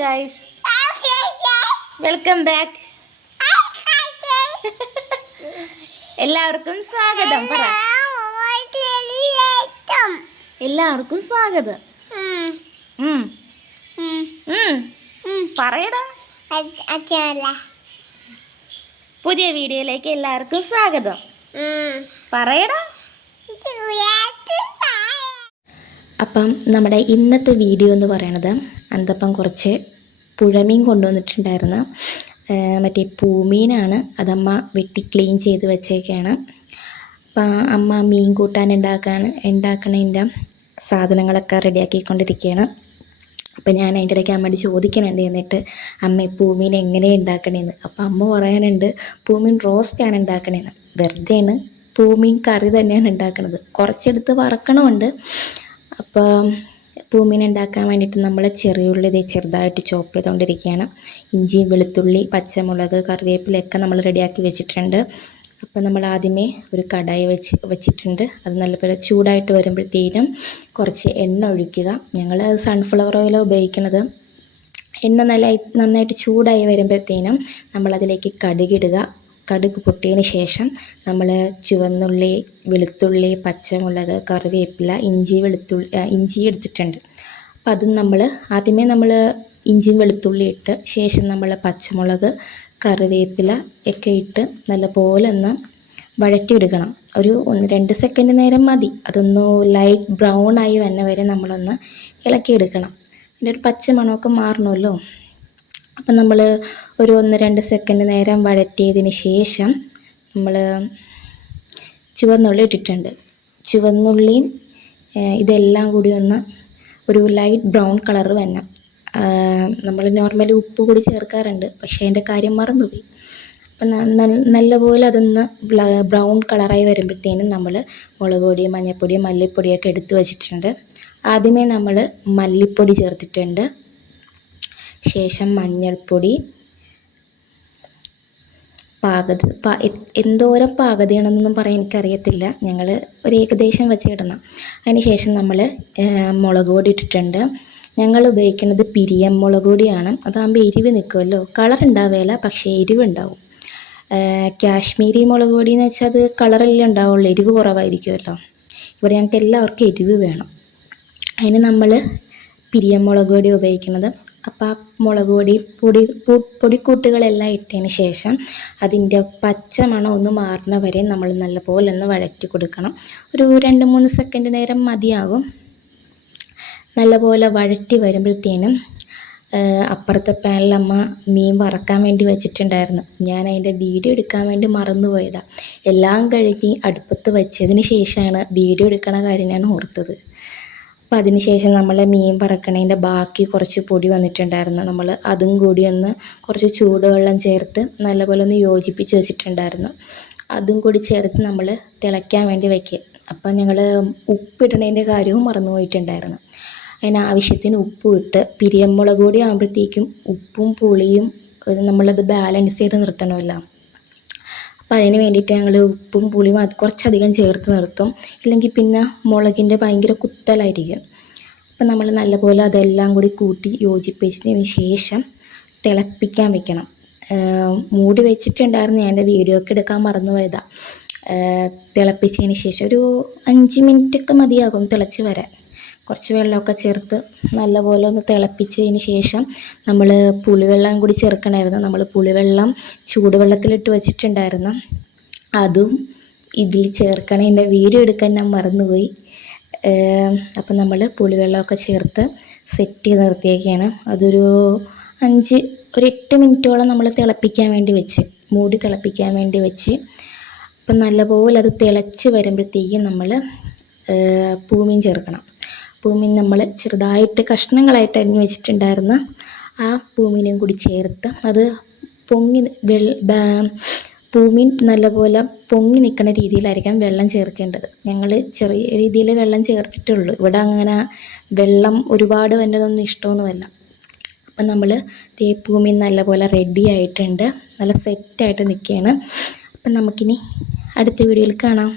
Guys, welcome back. എല്ലാവർക്കും സ്വാഗതം. പറ, എല്ലാവർക്കും സ്വാഗതം. പറയടാ. പുതിയ വീഡിയോയിലേക്ക് എല്ലാവർക്കും സ്വാഗതം. പറയടാ. അപ്പം നമ്മുടെ ഇന്നത്തെ വീഡിയോ എന്ന് പറയണത് അന്തപ്പം കുറച്ച് പുഴമീൻ കൊണ്ടുവന്നിട്ടുണ്ടായിരുന്നു. മറ്റേ പൂമീനാണ്. അതമ്മ വെട്ടി ക്ലീൻ ചെയ്ത് വെച്ചേക്കാണ്. അപ്പം അമ്മ മീൻ കൂട്ടാൻ ഉണ്ടാക്കണതിൻ്റെ സാധനങ്ങളൊക്കെ റെഡിയാക്കിക്കൊണ്ടിരിക്കുകയാണ്. അപ്പം ഞാൻ അതിൻ്റെ ഇടയ്ക്ക് അമ്മയോട് ചോദിക്കണുണ്ട്, എന്നിട്ട് അമ്മ പൂമീൻ എങ്ങനെയാണ് ഉണ്ടാക്കണേന്ന്. അപ്പം അമ്മ പറയാനുണ്ട് പൂമീൻ റോസ്റ്റാണ് ഉണ്ടാക്കണേന്ന്. വെറുതെയാണ്, പൂമീൻ കറി തന്നെയാണ് ഉണ്ടാക്കുന്നത്. കുറച്ചെടുത്ത് വറക്കണമുണ്ട്. അപ്പോൾ പൂമീൻ ഉണ്ടാക്കാൻ വേണ്ടിയിട്ട് നമ്മൾ ചെറിയുള്ളി ചെറുതായിട്ട് ചോപ്പ് ചെയ്തുകൊണ്ടിരിക്കുകയാണ്. ഇഞ്ചി, വെളുത്തുള്ളി, പച്ചമുളക്, കറിവേപ്പിലൊക്കെ നമ്മൾ റെഡിയാക്കി വെച്ചിട്ടുണ്ട്. അപ്പോൾ നമ്മൾ ആദ്യമേ ഒരു കടായി വെച്ചിട്ടുണ്ട്. അത് നല്ലപോലെ ചൂടായിട്ട് വരുമ്പോഴത്തേനും കുറച്ച് എണ്ണ ഒഴിക്കുക. ഞങ്ങൾ സൺഫ്ലവർ ഓയിലാണ് ഉപയോഗിക്കുന്നത്. എണ്ണ നന്നായിട്ട് ചൂടായി വരുമ്പോഴത്തേനും നമ്മളതിലേക്ക് കടുകിടുക. കടുക് പൊട്ടിയതിന് ശേഷം നമ്മൾ ചുവന്നുള്ളി, വെളുത്തുള്ളി, പച്ചമുളക്, കറിവേപ്പില, ഇഞ്ചി എടുത്തിട്ടുണ്ട്. അപ്പം അതും ആദ്യമേ നമ്മൾ ഇഞ്ചിയും വെളുത്തുള്ളി ഇട്ട് ശേഷം നമ്മൾ പച്ചമുളക്, കറിവേപ്പില ഒക്കെ ഇട്ട് നല്ലപോലെ ഒന്ന് വഴറ്റിയെടുക്കണം. ഒരു 1-2 സെക്കൻഡ് നേരം മതി. അതൊന്ന് ലൈറ്റ് ബ്രൗൺ ആയി വന്ന വരെ നമ്മളൊന്ന് ഇളക്കിയെടുക്കണം. അതിൻ്റെ ഒരു പച്ച മണമൊക്കെ മാറണമല്ലോ. അപ്പം നമ്മൾ ഒരു 1-2 സെക്കൻഡ് നേരം വഴറ്റിയതിന് ശേഷം നമ്മൾ ചുവന്നുള്ളി ഇട്ടിട്ടുണ്ട്. ചുവന്നുള്ളിയും ഇതെല്ലാം കൂടി ഒന്ന് ഒരു ലൈറ്റ് ബ്രൗൺ കളർ വരണം. നമ്മൾ നോർമലി ഉപ്പ് കൂടി ചേർക്കാറുണ്ട്, പക്ഷേ അതിൻ്റെ കാര്യം മറന്നുപോയി. അപ്പം നല്ലപോലെ അതൊന്ന് ബ്രൗൺ കളറായി വരുമ്പോഴത്തേനും നമ്മൾ മുളക് പൊടി, മഞ്ഞൾപ്പൊടി, മല്ലിപ്പൊടിയൊക്കെ എടുത്തു വച്ചിട്ടുണ്ട്. ആദ്യമേ നമ്മൾ മല്ലിപ്പൊടി ചേർത്തിട്ടുണ്ട്. ശേഷം മഞ്ഞൾപ്പൊടി എന്തോരം പാകതയാണെന്നൊന്നും പറയാൻ എനിക്കറിയത്തില്ല. ഞങ്ങൾ ഒരു ഏകദേശം വെച്ച് ഇടണം. അതിന് ശേഷം നമ്മൾ മുളക് പൊടി ഇട്ടിട്ടുണ്ട്. ഞങ്ങൾ ഉപയോഗിക്കുന്നത് പിരിയം മുളക് പൊടിയാണ്. അതാകുമ്പോൾ എരിവ് നിൽക്കുമല്ലോ. കളർ ഉണ്ടാവുകയില്ല, പക്ഷേ എരിവ് ഉണ്ടാവും. കാശ്മീരി മുളക് പൊടി എന്ന് വെച്ചാൽ അത് കളറെല്ലാം ഉണ്ടാവുള്ളൂ, എരിവ് കുറവായിരിക്കുമല്ലോ. ഇവിടെ ഞങ്ങൾക്ക് എല്ലാവർക്കും എരിവ് വേണം. അതിന് നമ്മൾ പിരിയം മുളക് പൊടി ഉപയോഗിക്കുന്നത്. അപ്പോൾ ആ മുളക് പൊടിക്കൂട്ടുകളെല്ലാം ഇട്ടതിന് ശേഷം അതിൻ്റെ പച്ച മണം ഒന്ന് മാറുന്ന വരെ നമ്മൾ നല്ലപോലെ ഒന്ന് വഴറ്റി കൊടുക്കണം. ഒരു 2-3 സെക്കൻഡ് നേരം മതിയാകും. നല്ലപോലെ വഴറ്റി വരുമ്പോഴത്തേനും അപ്പുറത്തെ പാനിലമ്മ മീൻ വറക്കാൻ വേണ്ടി വെച്ചിട്ടുണ്ടായിരുന്നു. ഞാൻ അതിൻ്റെ വീഡിയോ എടുക്കാൻ വേണ്ടി മറന്നുപോയതാണ്. എല്ലാം കഴിഞ്ഞ് അടുപ്പത്ത് വെച്ചതിന് ശേഷമാണ് വീഡിയോ എടുക്കണ കാര്യം ഞാൻ ഓർത്തത്. അപ്പോൾ അതിന് ശേഷം നമ്മൾ മീൻ വറക്കണതിൻ്റെ ബാക്കി കുറച്ച് പൊടി വന്നിട്ടുണ്ടായിരുന്നു. നമ്മൾ അതും കൂടി ഒന്ന് കുറച്ച് ചൂടുവെള്ളം ചേർത്ത് നല്ലപോലെ ഒന്ന് യോജിപ്പിച്ച് വെച്ചിട്ടുണ്ടായിരുന്നു. അതും കൂടി ചേർത്ത് നമ്മൾ തിളയ്ക്കാൻ വേണ്ടി വയ്ക്കുക. അപ്പോൾ ഞങ്ങൾ ഉപ്പിടണതിൻ്റെ കാര്യവും മറന്നുപോയിട്ടുണ്ടായിരുന്നു. അതിനാവശ്യത്തിന് ഉപ്പും ഇട്ട് പിരിയമുളക് പൊടി ആകുമ്പോഴത്തേക്കും ഉപ്പും പുളിയും നമ്മളത് ബാലൻസ് ചെയ്ത് നിർത്തണമല്ലോ. അപ്പോൾ അതിന് വേണ്ടിയിട്ട് ഞങ്ങൾ ഉപ്പും പുളിയും കുറച്ചധികം ചേർത്ത് നിർത്തും. ഇല്ലെങ്കിൽ പിന്നെ മുളകിൻ്റെ ഭയങ്കര കുത്തലായിരിക്കും. അപ്പം നമ്മൾ നല്ലപോലെ അതെല്ലാം കൂടി കൂട്ടി യോജിപ്പിച്ചതിന് ശേഷം തിളപ്പിക്കാൻ വെക്കണം. മൂടി വെച്ചിട്ടുണ്ടായിരുന്നു, ഞാൻ എൻ്റെ വീഡിയോ ഒക്കെ എടുക്കാൻ മറന്നുപോയതാണ്. തിളപ്പിച്ചതിന് ശേഷം ഒരു 5 മിനിറ്റൊക്കെ മതിയാകും തിളച്ച് വരാൻ. കുറച്ച് വെള്ളമൊക്കെ ചേർത്ത് നല്ലപോലെ ഒന്ന് തിളപ്പിച്ചതിന് ശേഷം നമ്മൾ പുളിവെള്ളം കൂടി ചേർക്കണമായിരുന്നു. നമ്മൾ പുളിവെള്ളം ചൂടുവെള്ളത്തിലിട്ട് വെച്ചിട്ടുണ്ടായിരുന്നു. അതും ഇതിൽ ചേർക്കണതിൻ്റെ വീഡിയോ എടുക്കാൻ ഞാൻ മറന്നുപോയി. അപ്പം നമ്മൾ പുളിവെള്ളമൊക്കെ ചേർത്ത് സെറ്റ് ചെയ്ത് നിർത്തിയേക്കാണ്. അതൊരു 8 മിനിറ്റോളം നമ്മൾ തിളപ്പിക്കാൻ വേണ്ടി വെച്ച്, മൂടി തിളപ്പിക്കാൻ വേണ്ടി വെച്ച്. അപ്പം നല്ലപോലെ അത് തിളച്ച് വരുമ്പോഴത്തേക്കും നമ്മൾ പൂമീൻ ചേർക്കണം. പൂമീൻ നമ്മൾ ചെറുതായിട്ട് കഷ്ണങ്ങളായിട്ട് അരിഞ്ഞ് വെച്ചിട്ടുണ്ടായിരുന്ന ആ പൂമീനും കൂടി ചേർത്ത് അത് പൂമീൻ നല്ലപോലെ പൊങ്ങി നിൽക്കുന്ന രീതിയിലായിരിക്കും വെള്ളം ചേർക്കേണ്ടത്. ഞങ്ങൾ ചെറിയ രീതിയിൽ വെള്ളം ചേർത്തിട്ടുള്ളൂ. ഇവിടെ അങ്ങനെ വെള്ളം ഒരുപാട് വന്നതൊന്നും ഇഷ്ടമൊന്നുമല്ല. അപ്പം നമ്മൾ പൂമീൻ നല്ലപോലെ റെഡി ആയിട്ടുണ്ട്, നല്ല സെറ്റായിട്ട് നിൽക്കുകയാണ്. അപ്പം നമുക്കിനി അടുത്ത വീഡിയോയിൽ കാണാം.